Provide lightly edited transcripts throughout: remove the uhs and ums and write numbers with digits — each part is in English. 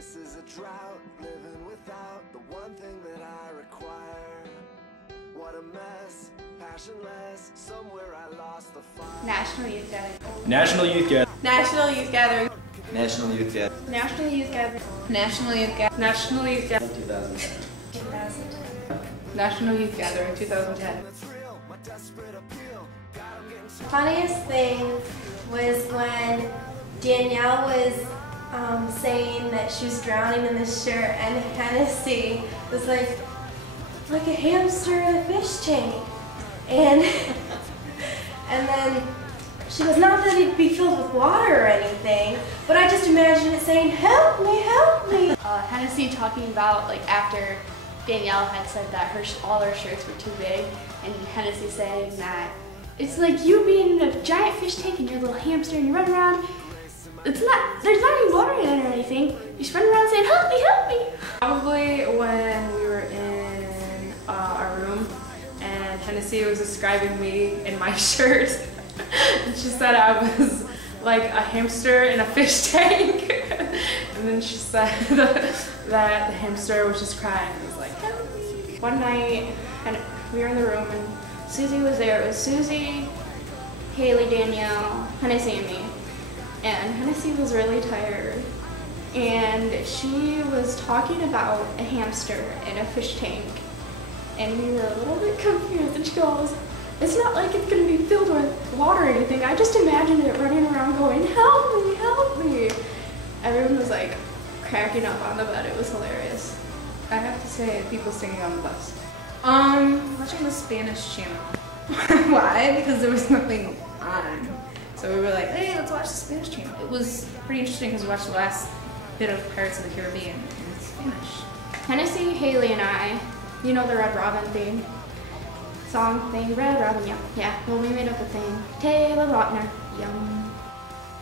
This is a drought, living without the one thing that I require. What a mess, passionless, somewhere I lost the fire. National Youth Gathering. National Youth Gathering. National Youth Gathering. National Youth Gathering. National Youth Gathering. National Youth Gathering. National Youth Gathering. 2010. 2010. National Youth Gathering 2010. Funniest thing was when Danielle was saying that she was drowning in the shirt, and Hennessy was like a hamster in a fish tank, and then she goes, not that it'd be filled with water or anything, but I just imagine it saying, help me, help me. Hennessy talking about, like, after Danielle had said that all her shirts were too big, and Hennessy saying that it's like you being in a giant fish tank and you're a little hamster and you run around. There's not any water in it or anything. You just run around saying, help me, help me. Probably when we were in our room and Hennessy was describing me in my shirt. And she said I was like a hamster in a fish tank. And then she said that the hamster was just crying. It was like, help me. One night, and we were in the room and Susie was there. It was Susie, Haley, Danielle, Hennessy, and me. And Hennessy was really tired. And she was talking about a hamster in a fish tank. And we were a little bit confused. And she goes, it's not like it's going to be filled with water or anything. I just imagined it running around going, help me, help me. Everyone was like cracking up on the bed. It was hilarious. I have to say, people singing on the bus. Watching the Spanish channel. Why? Because there was nothing on. So we were like, hey, let's watch the Spanish channel. It was pretty interesting because we watched the last bit of Pirates of the Caribbean in Spanish. Hennessy, Haley, and I, you know the Red Robin theme? Song thing, Red Robin, yeah. Yeah, well, we made up a thing. Taylor Lautner, yum.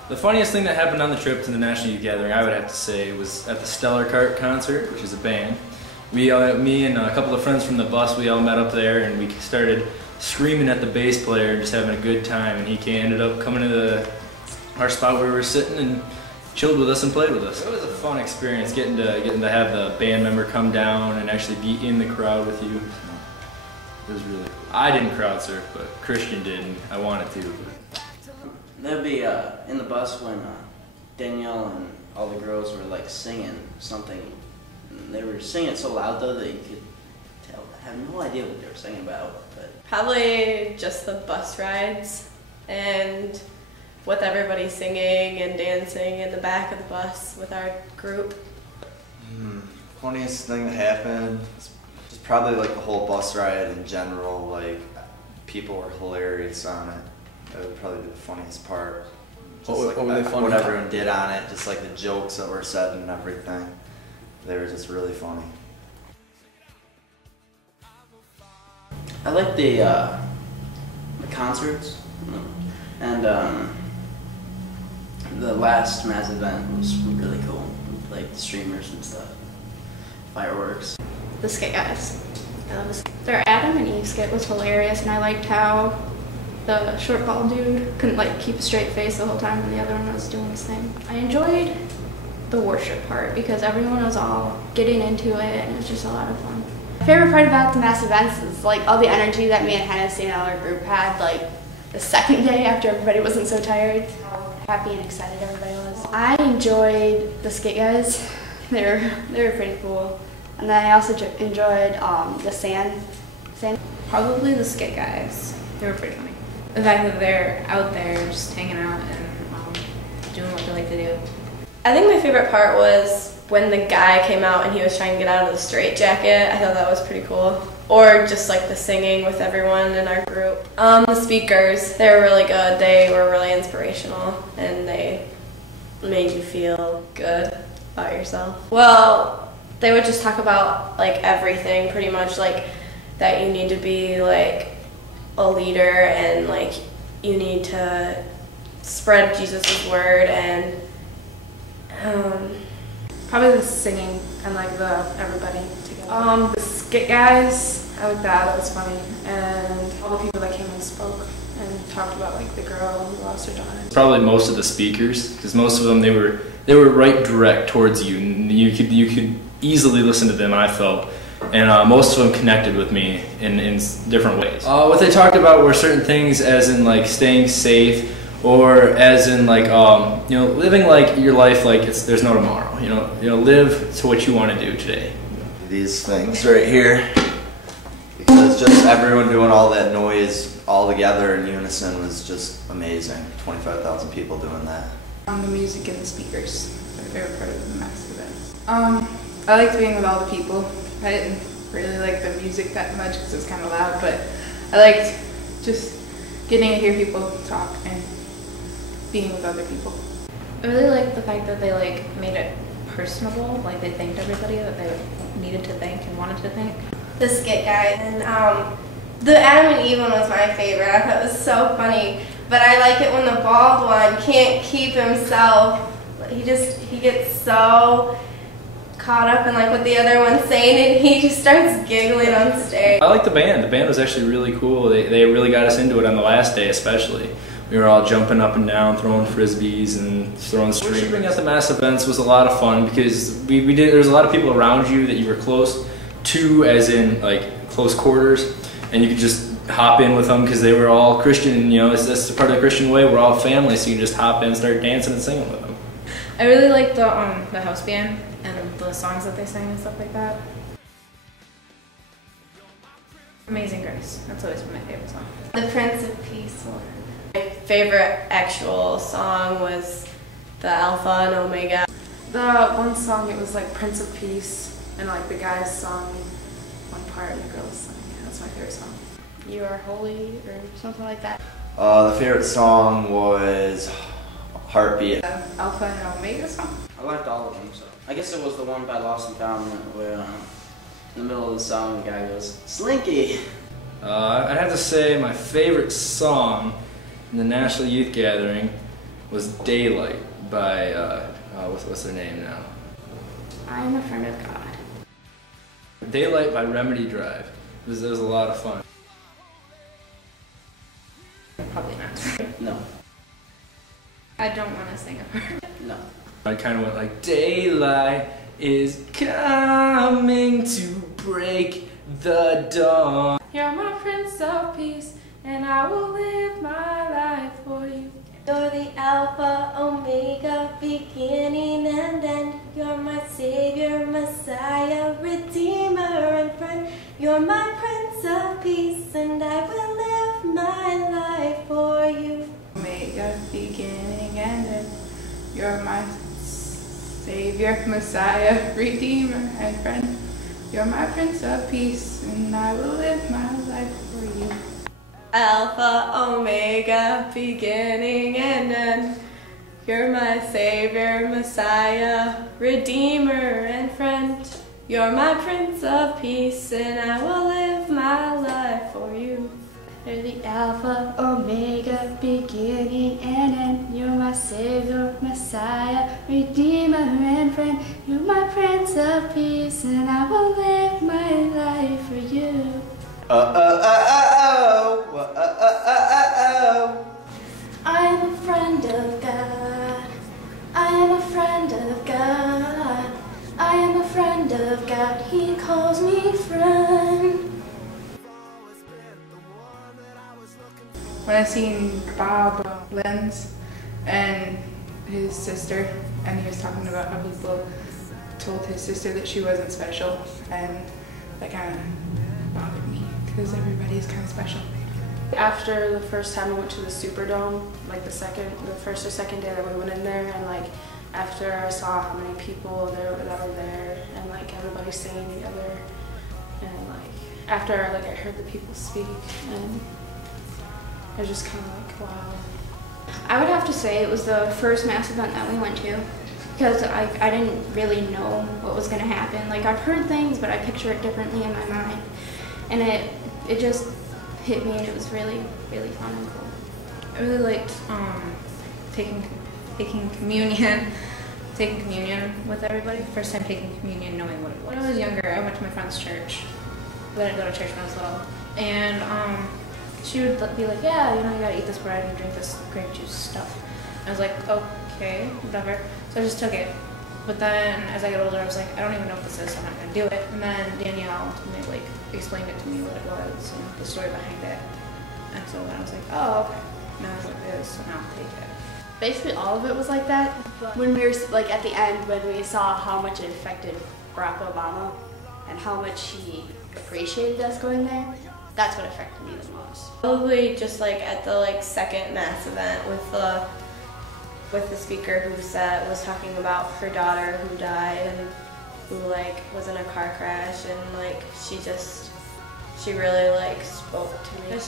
The funniest thing that happened on the trip to the National Youth Gathering, I would have to say, was at the Stellar Cart concert, which is a band. Me and a couple of friends from the bus, we all met up there and we started screaming at the bass player and just having a good time, and he ended up coming to our spot where we were sitting and chilled with us and played with us. It was a fun experience getting to have the band member come down and actually be in the crowd with you. It was really cool. I didn't crowd surf, but Christian did, and I wanted to. But. That'd be in the bus when Danielle and all the girls were like singing something. And they were singing it so loud though that you could tell. I have no idea what they were singing about. But probably just the bus rides and with everybody singing and dancing in the back of the bus with our group. Funniest thing that happened was just probably like the whole bus ride in general. Like, people were hilarious on it. That would probably be the funniest part. Just what were they funny what about? everyone did on it, just like the jokes that were said and everything. They were just really funny. I like the concerts, and the last Maz event was really cool. Like the streamers and stuff, fireworks. The skit guys. I love this. Their Adam and Eve skit was hilarious, and I liked how the short bald dude couldn't like keep a straight face the whole time when the other one was doing his thing. I enjoyed the worship part because everyone was all getting into it and it was just a lot of fun. My favorite part about the mass events is like all the energy that me and Hennessy and our group had like the second day after everybody wasn't so tired. How happy and excited everybody was. I enjoyed the skate guys. They were pretty cool. And then I also enjoyed the sand. Probably the skate guys. They were pretty funny. The fact that they're out there just hanging out and doing what they like to do. I think my favorite part was when the guy came out and he was trying to get out of the straitjacket. I thought that was pretty cool. Or just like the singing with everyone in our group. The speakers, they were really good. They were really inspirational and they made you feel good about yourself. Well, they would just talk about like everything pretty much, like that you need to be like a leader and like you need to spread Jesus' word and Probably the singing and like the everybody together. The skit guys, I like that. That was funny, and all the people that came and spoke and talked about like the girl who lost her daughter. Probably most of the speakers, because most of them they they were right direct towards you. You could easily listen to them, I felt. And most of them connected with me in different ways. What they talked about were certain things, as in like staying safe, or as in like living like your life like there's no tomorrow. Live to what you want to do today. These things right here, because just everyone doing all that noise all together in unison was just amazing. 25,000 people doing that. The music and the speakers, my favorite part of the mass event. I liked being with all the people. I didn't really like the music that much because it was kind of loud, but I liked just getting to hear people talk and being with other people. I really liked the fact that they made it personable. Like they thanked everybody that they needed to thank and wanted to thank. The skit guy and the Adam and Eve one was my favorite. I thought it was so funny. But I like it when the bald one can't keep himself. He gets so caught up in what the other one's saying, and he just starts giggling on stage. I like the band. The band was actually really cool. They really got us into it on the last day, especially. We were all jumping up and down, throwing frisbees and throwing streamers. Worshiping at the mass events was a lot of fun because there's a lot of people around you that you were close to, as in close quarters, and you could just hop in with them because they were all Christian, and that's part of the Christian way. We're all family, so you can just hop in, start dancing and singing with them. I really liked the house band and the songs that they sang and stuff like that. Amazing Grace. That's always been my favorite song. The Prince of Peace one. My favorite actual song was the Alpha and Omega. The one song, it was Prince of Peace, and the guys sung one part and the girls sung. Yeah, that's my favorite song. You Are Holy, or something like that. The favorite song was Heartbeat. The Alpha and Omega song? I liked all of them, so. I guess it was the one by Lost and Found where in the middle of the song the guy goes, Slinky! I'd have to say my favorite song in the National Youth Gathering was Daylight by, what's their name now? I Am a Friend of God. Daylight by Remedy Drive. It was a lot of fun. Probably not. No. I don't want to sing a part. No. I kind of went daylight is coming to break the dawn. You're my Prince of Peace, and I will live my life for you. You're the Alpha, Omega, beginning and end. You're my Savior, Messiah, Redeemer, and friend. You're my Prince of Peace, and I will live my life for you. Omega, beginning and end. You're my Savior, Messiah, Redeemer, and friend. You're my Prince of Peace, and I will live my life for you. Alpha, Omega, beginning and end. You're my Savior, Messiah, Redeemer, and friend. You're my Prince of Peace, and I will live my life for you. You're the Alpha, Omega, beginning and end. You're my Savior, Messiah, Redeemer, and friend. You're my Prince of Peace, and I will live my life for you. I am a friend of God. I am a friend of God. I am a friend of God. He calls me friend. When I seen Bob Lenz and his sister, and he was talking about how people told his sister that she wasn't special, and that kind of bothered me because everybody's kind of special. After the first time I went to the Superdome, the first or second day that we went in there, and after I saw how many people that were there, and everybody singing together, and after I heard the people speak, and I was just kind of wow. I would have to say it was the first mass event that we went to, because I didn't really know what was going to happen. I've heard things, but I picture it differently in my mind, and it just hit me, and it was really, really fun and cool. I really liked taking communion with everybody. First time taking communion, knowing what it was. When I was younger, I went to my friend's church. I didn't go to church when I was little, and she would be like, yeah, you gotta eat this bread and drink this grape juice stuff. I was like, okay, whatever. So I just took it. But then as I got older, I was like, I don't even know what this is, so I'm not gonna do it. And then Danielle like explained it to me what it was and the story behind it. And so then I was like, oh, okay, now I know what it is, so now I'll take it. Basically all of it was like that. When we were like at the end, when we saw how much it affected Barack Obama and how much he appreciated us going there, that's what affected me the most. Probably just like at the like second mass event with the speaker who was talking about her daughter who died and who like was in a car crash, and like she really like spoke to me.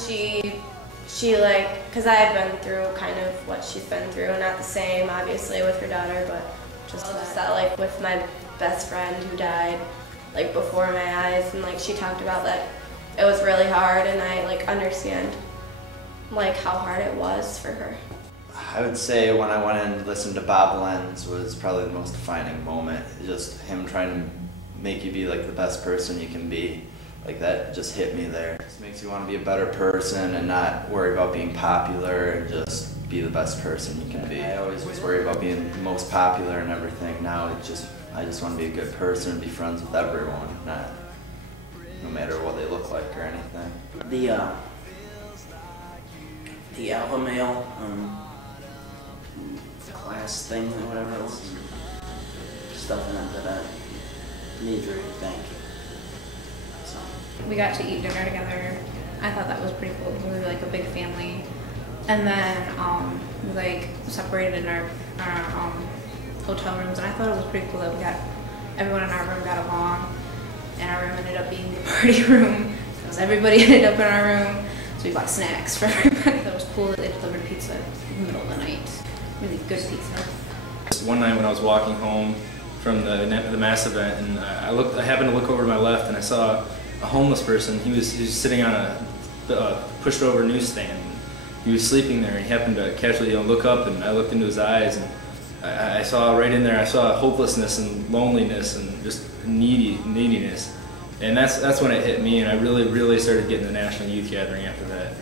She like, because I had been through kind of what she's been through, not the same obviously with her daughter, but just that like with my best friend who died like before my eyes, and like she talked about that it was really hard, and I like understand like how hard it was for her. I would say when I went in and listened to Bob Lenz was probably the most defining moment. Just him trying to make you be like the best person you can be. Like that just hit me there. It just makes you want to be a better person and not worry about being popular, and just be the best person you can be. I always was worried about being the most popular and everything. Now I just want to be a good person and be friends with everyone, no matter what they look like or anything. The alpha male class thing or whatever it was, stuff in it that I need to thank. So. We got to eat dinner together. I thought that was pretty cool. We were like a big family. And then we like separated in our hotel rooms, and I thought it was pretty cool that we got everyone in our room got along, and our room ended up being the party room because everybody ended up in our room. So we bought snacks for everybody. That was cool that they delivered pizza in the middle of the night. Really good pizza. One night when I was walking home from the mass event, and I happened to look over to my left, and I saw a homeless person. He was sitting on a pushed over newsstand. He was sleeping there, and he happened to casually look up, and I looked into his eyes, and I saw right in there, I saw hopelessness and loneliness and just neediness. And that's when it hit me, and I really started getting the National Youth Gathering after that.